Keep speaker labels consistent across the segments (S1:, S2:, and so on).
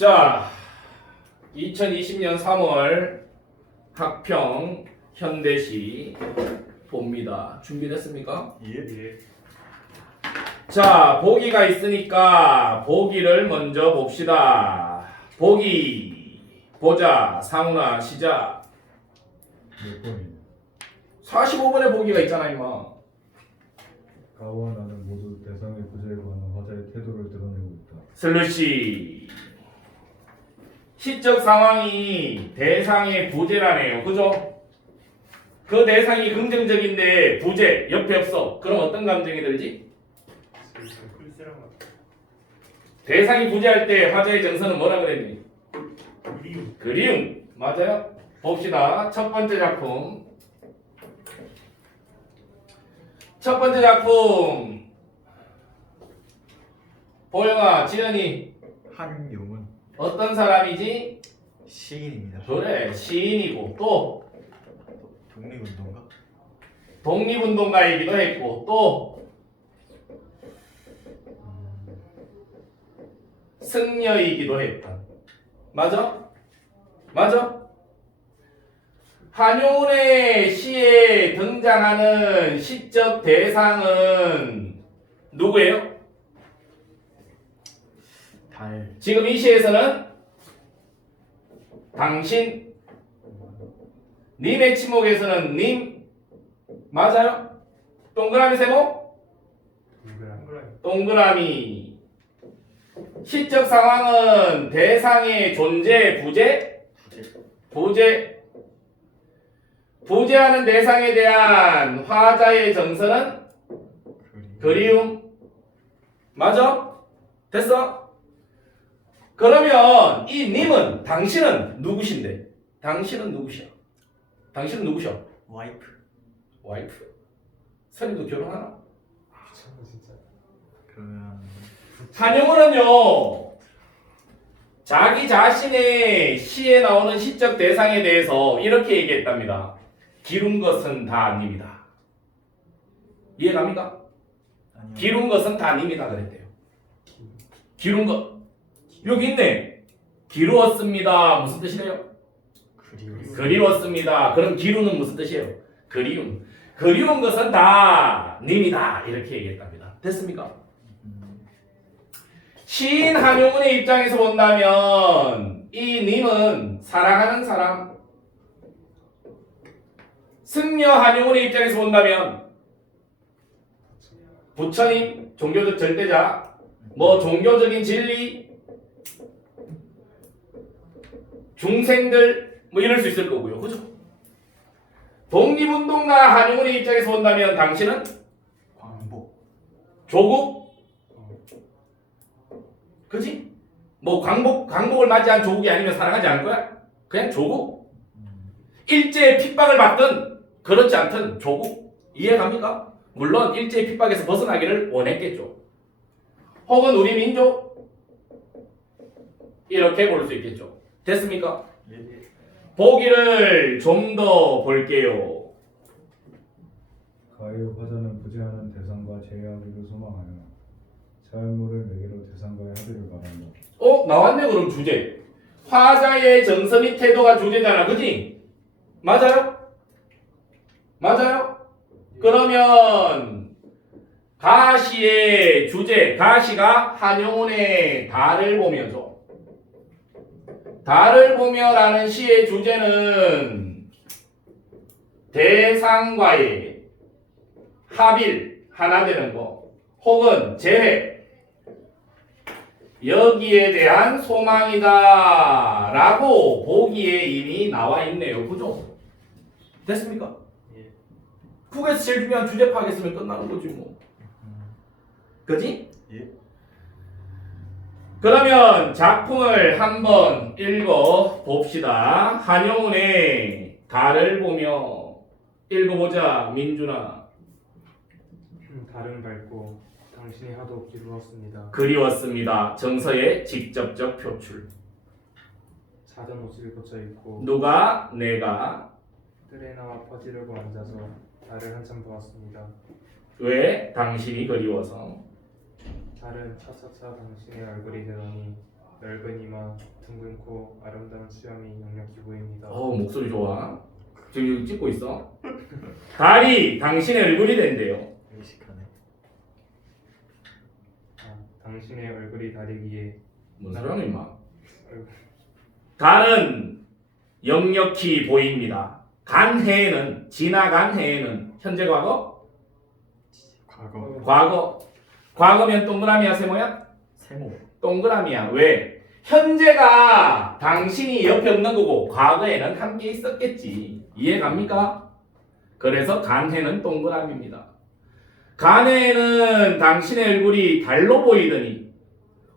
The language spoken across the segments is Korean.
S1: 자, 2020년 3월 학평 현대시 봅니다. 준비됐습니까?
S2: 예. 예.
S1: 자, 보기가 있으니까 보기를 먼저 봅시다. 보기 보자. 상훈아 시작.
S2: 몇 번이에요?
S1: 45번에 보기가 있잖아, 임마.
S2: 가와 나는 모두 대상의 부재에 관한 화자의 태도를 드러내고 있다.
S1: 슬루시 시적 상황이 대상의 부재라네요. 그죠? 그 대상이 긍정적인데 부재 옆에 없어. 그럼 어떤 감정이 들지? 대상이 부재할 때 화자의 정서는 뭐라 그랬니?
S3: 그리움
S1: 그리움 맞아요? 봅시다. 첫 번째 작품. 첫 번째 작품. 보영아, 지연이
S4: 한용은
S1: 어떤 사람이지?
S4: 시인입니다.
S1: 그래, 시인이고 또
S4: 독립운동가?
S1: 독립운동가이기도 했고 또 승려이기도 했다. 맞아? 맞아? 한용운의 시에 등장하는 시적 대상은 누구예요?
S4: 달,
S1: 지금 이 시에서는 당신, 님의 침묵에서는 님, 맞아요? 동그라미 세모?
S3: 동그라미.
S1: 시적 상황은 대상의 존재, 부재,
S4: 부재,
S1: 부재. 부재하는 대상에 대한 화자의 정서는
S4: 그리,
S1: 그리움. 맞아? 됐어? 그러면 이 님은 당신은 누구신데? 당신은 누구셔? 당신은 누구셔?
S4: 와이프,
S1: 와이프. 선임도 결혼하나?
S3: 미쳤네 진짜
S4: 그러면
S1: 한영호는요 자기 자신의 시에 나오는 시적 대상에 대해서 이렇게 얘기했답니다. 기룬 것은 다 님이다. 이해갑니까?
S4: 아니요.
S1: 기룬 것은 다 님이다 그랬대요. 기룬 것 여기 있네. 기루었습니다. 무슨 뜻이래요?
S4: 그리워,
S1: 그리웠습니다. 그럼 기루는 무슨 뜻이에요? 그리움. 그리운 것은 다 님이다. 이렇게 얘기했답니다. 됐습니까?
S4: 음,
S1: 시인 한용운의 입장에서 본다면 이 님은 사랑하는 사람 승려 한용운의 입장에서 본다면 부처님 종교적 절대자 뭐 종교적인 진리 중생들 뭐 이럴 수 있을 거고요 그죠? 독립운동가 한용운의 입장에서 본다면 당신은
S4: 광복,
S1: 조국? 그지? 뭐 광복, 광복을 맞이한 조국이 아니면 사랑하지 않을 거야? 그냥 조국?
S4: 음,
S1: 일제의 핍박을 받든 그렇지 않든 조국? 이해갑니까? 물론 일제의 핍박에서 벗어나기를 원했겠죠. 혹은 우리 민족? 이렇게 볼 수 있겠죠. 됐습니까?
S4: 예,
S1: 보기를 좀 더 볼게요.
S2: 가의 화자는 부재하는 대상과 제외하기를 소망하여 자연물을 매개로 대상과의 합의를 말한다.
S1: 어? 나왔네 그럼 주제 화자의 정서 및 태도가 주제잖아 그지? 맞아요? 맞아요? 그러면 가시의 주제 가시가 한용운의 달을 보며죠 달을 보며라는 시의 주제는 대상과의 합일 하나 되는 거 혹은 재회 여기에 대한 소망이다 라고 보기에 이미 나와 있네요 그죠? 됐습니까?
S3: 예.
S1: 북에서 제일 중요한 주제 파악했으면 끝나는 거지 뭐
S4: 음,
S1: 그지?
S4: 예.
S1: 그러면 작품을 한번 읽어 봅시다. 한용운의 달을 보며 읽어보자 민준아.
S3: 음, 달은 밝고 당신이 하도 기루었습니다.
S1: 그리웠습니다. 정서의 직접적 표출.
S3: 자던 옷을 벗어 입고
S1: 누가? 내가.
S3: 뜰에 나와 퍼지르고 앉아서 달을 한참 보았습니다.
S1: 왜 당신이 그리워서
S3: 달은 차차차 당신의 얼굴이 되더니 얇은 이마, 둥근 코, 아름다운 수염이 역력해 보입니다.
S1: 어 목소리 좋아. 지금 여기 찍고 있어. 달이 당신의 얼굴이 된대요.
S4: 의식하네.
S3: 아, 당신의 얼굴이 다르기에
S1: 뭔 소리야 임마. 달은 역력히 보입니다. 간 해에는 지나간 해에는 현재 과거
S4: 과거.
S1: 과거 과거면 동그라미야 세모야
S4: 세모.
S1: 동그라미야 왜 현재가 당신이 옆에 없는 거고 과거에는 함께 있었겠지 이해 갑니까? 그래서 간해는 동그라미입니다. 간해에는 당신의 얼굴이 달로 보이더니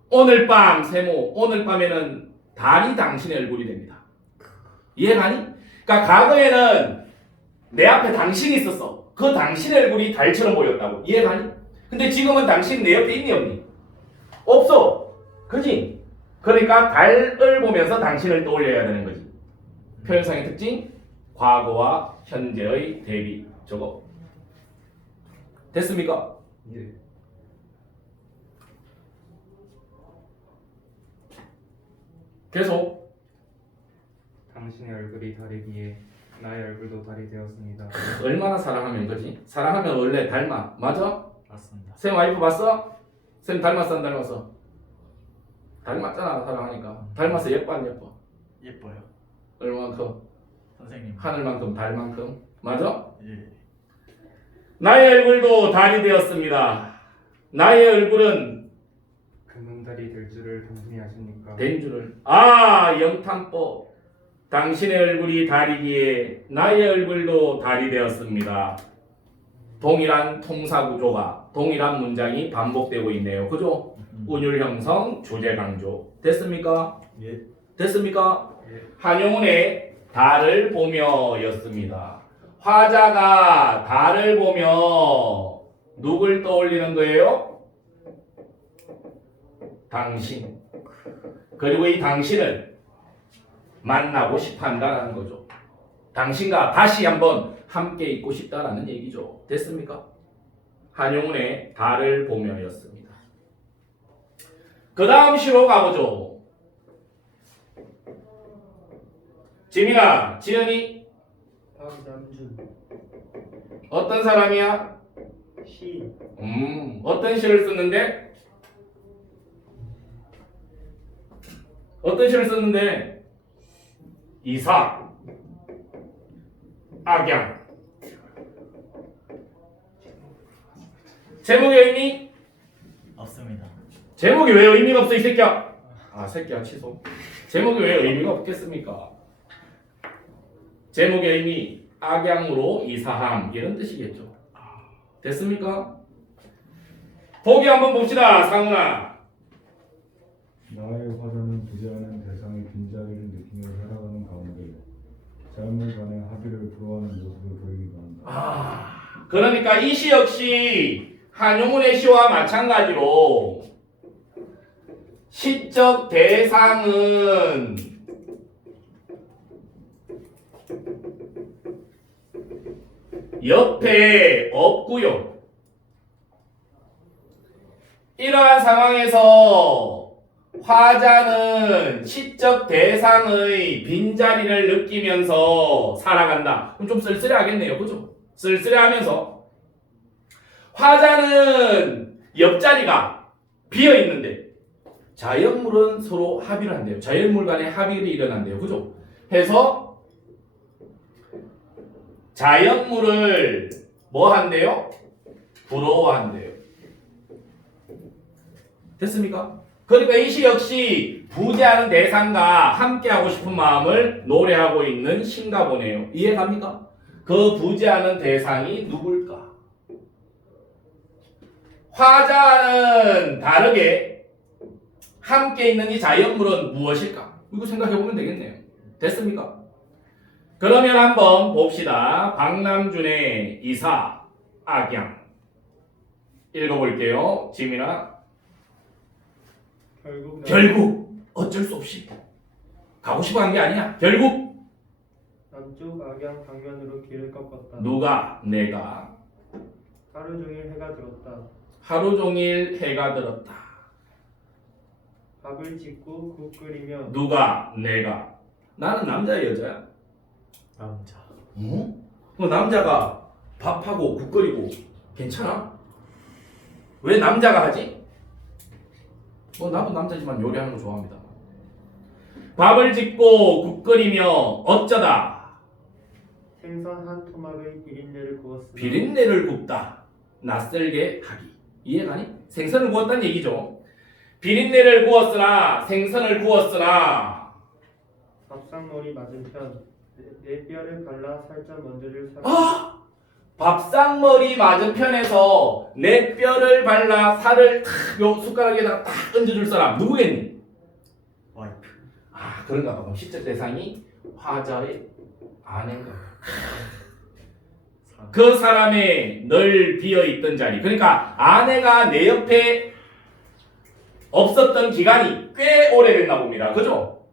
S1: 오늘 밤 세모 오늘 밤에는 달이 당신의 얼굴이 됩니다. 이해가니? 그러니까 과거에는 내 앞에 당신이 있었어. 그 당신의 얼굴이 달처럼 보였다고. 이해가니? 근데 지금은 당신 내 옆에 있니 없니? 없어. 그지? 그러니까 달을 보면서 당신을 떠올려야 되는 거지. 표현상의 특징, 과거와 현재의 대비. 저거. 됐습니까?
S3: 예.
S1: 계속.
S3: 당신의 얼굴이 다르기에 나의 얼굴도 달이 되었습니다.
S1: 얼마나 사랑하면 거지? 사랑하면 원래 닮아. 맞아?
S4: 맞습니다.
S1: 쌤 와이프 봤어? 쌤 닮았어 안 닮았어? 닮았잖아 사랑하니까. 닮았어 예뻐 안 예뻐?
S4: 예뻐요.
S1: 얼마만큼?
S4: 선생님.
S1: 하늘만큼 달만큼. 맞아?
S4: 예.
S1: 나의 얼굴도 달이 되었습니다. 나의 얼굴은
S3: 금음달이 될 줄을 당신이 아십니까?
S1: 된 줄을 아 영탄법 당신의 얼굴이 달이기에 나의 얼굴도 달이 되었습니다. 동일한 통사 구조가 동일한 문장이 반복되고 있네요. 그죠? 운율 형성 주제 강조 됐습니까?
S4: 예.
S1: 됐습니까?
S3: 예.
S1: 한용운의 달을 보며였습니다. 화자가 달을 보며 누굴 떠올리는 거예요? 당신. 그리고 이 당신을 만나고 싶어 한다는 거죠. 당신과 다시 한번 함께 있고 싶다라는 얘기죠. 됐습니까? 한용운의 달을 보며였습니다. 그 다음 시로 가보죠. 지민아, 지연이
S5: 박남준
S1: 어떤 사람이야?
S5: 시
S1: 음, 어떤 시를 썼는데? 어떤 시를 썼는데? 이사, 악양. 제목의 의미?
S4: 없습니다.
S1: 제목이 왜 의미가 없어 이 새끼야? 아 새끼야 취소. 제목이 왜 의미가 없겠습니까? 제목의 의미 악양으로 이사함 이런 뜻이겠죠. 됐습니까? 보기 한번 봅시다 상훈아.
S2: 나의 화자는 부재하는 대상의 빈자리를 느끼며 살아가는 가운데 삶을 간의 합의를 불허하는 모습을 보이기도 한다.
S1: 아 그러니까 이시 역시 한용운의 시와 마찬가지로 시적 대상은 옆에 없고요. 이러한 상황에서 화자는 시적 대상의 빈자리를 느끼면서 살아간다. 그럼 좀 쓸쓸해하겠네요. 그죠? 쓸쓸해하면서 화자는 옆자리가 비어 있는데 자연물은 서로 합의를 한대요. 자연물 간의 합의를 일어난대요. 그죠? 해서 자연물을 뭐 한대요? 부러워한대요. 됐습니까? 그러니까 이시 역시 부재하는 대상과 함께하고 싶은 마음을 노래하고 있는 시인가 보네요. 이해갑니까? 그 부재하는 대상이 누굴까? 화자는 다르게 함께 있는 이 자연물은 무엇일까? 이거 생각해 보면 되겠네요. 됐습니까? 그러면 한번 봅시다. 박남준의 이사 악양 읽어볼게요. 지민아.
S5: 결국 나-
S1: 결국 어쩔 수 없이 가고 싶어 한 게 아니야. 결국
S5: 남쪽 악양 방면으로 길을 꺾었다.
S1: 누가 내가
S5: 하루 종일 해가 들었다.
S1: 하루 종일 해가 들었다.
S5: 밥을 짓고 국 끓이며
S1: 누가 내가 나는 남자 여자야?
S4: 남자.
S1: 어? 그 남자가 밥하고 국 끓이고 괜찮아? 왜 남자가 하지? 뭐 나도 남자지만 요리하는 거 좋아합니다. 밥을 짓고 국 끓이며 어쩌다
S5: 생선 한 토막의 비린내를 구웠으나
S1: 비린내를 굽다 낯설게 하기 이해가니? 생선을 구웠다는 얘기죠. 비린내를 구웠으나 생선을 구웠으나
S5: 밥상머리 맞은편 내, 내 뼈를 발라 살짝 먼지를 사
S1: 아! 밥상머리 맞은편에서 내 뼈를 발라 살을 탁요 숟가락에다가 딱 얹어줄 사람 누구겠니?
S4: 와이프.
S1: 아 그런가 봐. 그럼 시적 대상이 화자의 아내인가. 봐.
S4: 사.
S1: 그 사람의 늘 비어 있던 자리. 그러니까 아내가 내 옆에 없었던 기간이 꽤 오래됐나 봅니다. 그죠?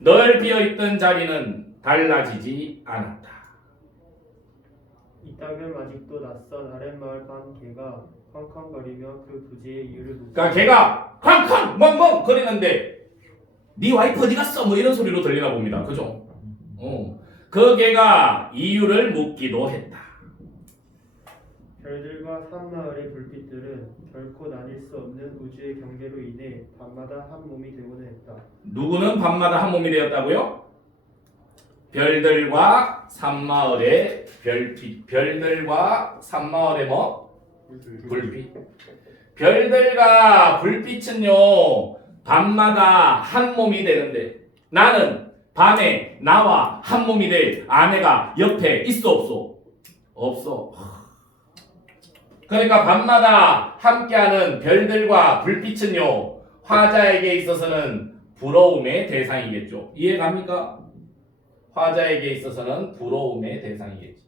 S1: 늘 비어 있던 자리는 달라지지 않았다.
S5: 이따금 아직도 낯선 아랫마을 반 개가 컹컹거리며 그 부지의 이유를 묻고
S1: 그러니까 걔가 쾅쾅 멍멍 거리는데 네 와이프 어디 갔어? 뭐 이런 소리로 들리나 봅니다. 그죠? 어. 그 개가 이유를 묻기도 했다.
S5: 별들과 산마을의 불빛들은 결코 나뉠 수 없는 우주의 경계로 인해 밤마다 한 몸이 되고는 했다.
S1: 누구는 밤마다 한 몸이 되었다고요? 별들과 산마을의 별빛. 별들과 산마을의 뭐? 불빛. 별들과 불빛은요, 밤마다 한 몸이 되는데, 나는 밤에 나와 한 몸이 될 아내가 옆에 있어, 없어? 없어. 그러니까 밤마다 함께하는 별들과 불빛은요, 화자에게 있어서는 부러움의 대상이겠죠. 이해 갑니까? 화자에게 있어서는 부러움의 대상이겠죠.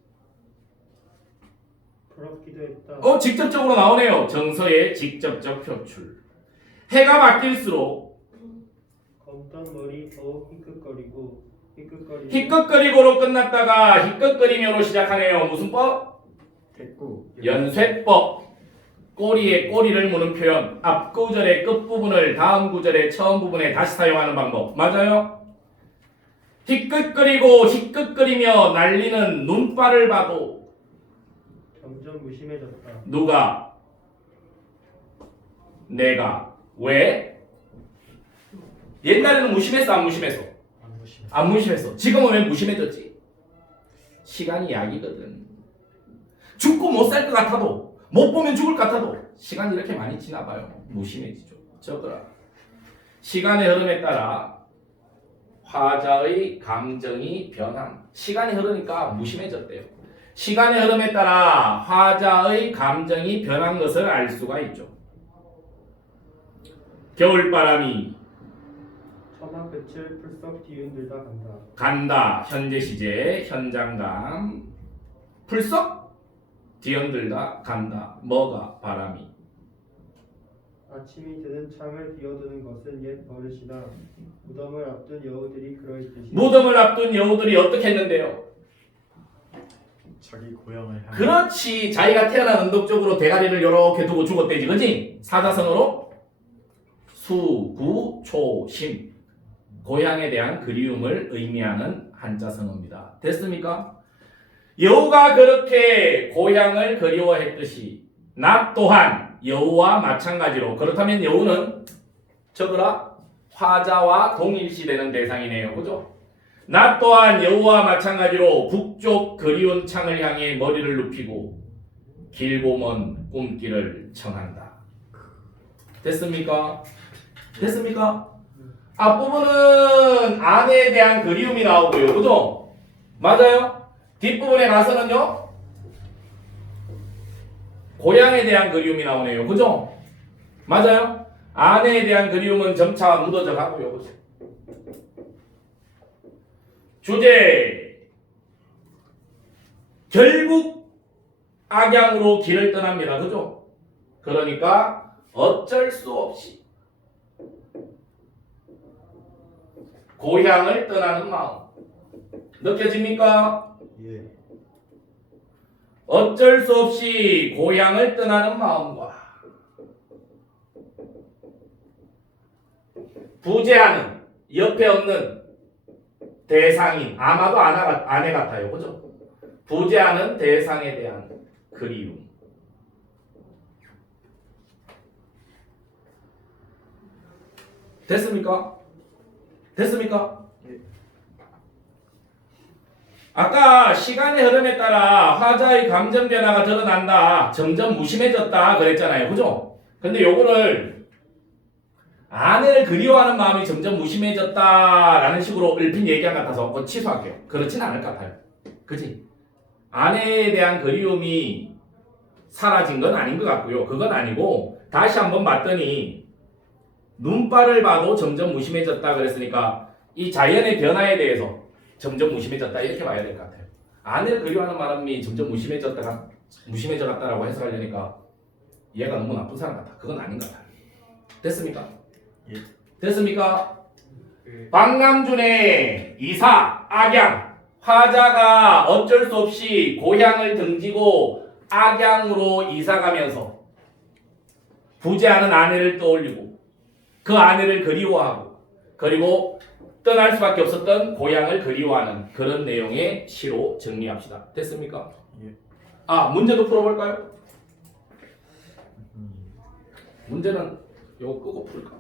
S5: 부럽기도 했다.
S1: 어, 직접적으로 나오네요. 정서의 직접적 표출. 해가 바뀔수록
S5: 검던 머리 더욱 희끗거리고 희끗거리고
S1: 희끗거리고로 끝났다가 희끗거리며로 시작하네요. 무슨 법?
S4: 됐고.
S1: 연쇄법. 꼬리에 꼬리를 무는 표현. 앞 구절의 끝 부분을 다음 구절의 처음 부분에 다시 사용하는 방법. 맞아요? 희끗거리고 희끗거리며 날리는 눈발을 봐도
S5: 점점 무심해졌다.
S1: 누가 내가 왜 옛날에는 무심했어 안 무심했어?
S4: 안 무심.
S1: 안 무심했어. 지금은 왜 무심해졌지? 시간이 약이거든. 죽고 못 살 것 같아도 못 보면 죽을 것 같아도 시간이 이렇게 많이 지나 봐요. 무심해지죠. 적어라. 시간의 흐름에 따라 화자의 감정이 변함. 시간이 흐르니까 무심해졌대요. 시간의 흐름에 따라 화자의 감정이 변한 것을 알 수가 있죠. 겨울바람이
S5: 처마 끝을 풀썩 뒤흔들다 간다.
S1: 간다. 현재 시제 현장감 풀썩 뒤흔들다 간다. 뭐가 바람이
S5: 아침이 드는 창을 비워두는 것은 옛 버릇이나 무덤을 앞둔 여우들이 그러했듯이
S1: 무덤을 앞둔 여우들이 어떻게 했는데요?
S4: 자기 고향을 향해.
S1: 그렇지. 자기가 태어난 언덕 쪽으로 대가리를 이렇게 두고 죽었대지. 그지? 사자성어로 수구초심. 고향에 대한 그리움을 의미하는 한자성어입니다. 됐습니까? 여우가 그렇게 고향을 그리워했듯이 나 또한 여우와 마찬가지로 그렇다면 여우는 적어라 화자와 동일시되는 대상이네요. 그죠? 나 또한 여우와 마찬가지로 북쪽 그리운 창을 향해 머리를 눕히고 길고 먼 꿈길을 청한다. 됐습니까? 됐습니까? 앞부분은 아내에 대한 그리움이 나오고요. 그죠? 맞아요? 뒷부분에 가서는요. 고향에 대한 그리움이 나오네요. 그죠? 맞아요? 아내에 대한 그리움은 점차 묻어져 가고요. 그죠? 주제 결국 악양으로 길을 떠납니다. 그죠? 그러니까 어쩔 수 없이 고향을 떠나는 마음 느껴집니까?
S4: 예.
S1: 어쩔 수 없이 고향을 떠나는 마음과 부재하는 옆에 없는 대상인 아마도 아내, 같- 같아요. 그죠? 부재하는 대상에 대한 그리움. 됐습니까? 됐습니까? 아까 시간의 흐름에 따라 화자의 감정 변화가 드러난다. 점점 무심해졌다. 그랬잖아요. 그죠? 근데 요거를 아내를 그리워하는 마음이 점점 무심해졌다라는 식으로 일핀 얘기한 것 같아서 그거 취소할게요. 그렇진 않을 것 같아요. 그지? 아내에 대한 그리움이 사라진 건 아닌 것 같고요. 그건 아니고 다시 한번 봤더니 눈발을 봐도 점점 무심해졌다 그랬으니까 이 자연의 변화에 대해서 점점 무심해졌다 이렇게 봐야 될 것 같아요. 아내를 그리워하는 마음이 점점 무심해졌다가 무심해져 갔다라고 해석하려니까 얘가 너무 나쁜 사람 같아. 그건 아닌 것 같아요. 됐습니까?
S4: 예.
S1: 됐습니까?
S3: 그
S1: 박남준의 이사 악양 화자가 어쩔 수 없이 고향을 등지고 악양으로 이사 가면서 부재하는 아내를 떠올리고 그 아내를 그리워하고 그리고 떠날 수밖에 없었던 고향을 그리워하는 그런 내용의 시로 정리합시다. 됐습니까?
S4: 예.
S1: 아 문제도 풀어볼까요? 문제는 요거 끄고 풀까?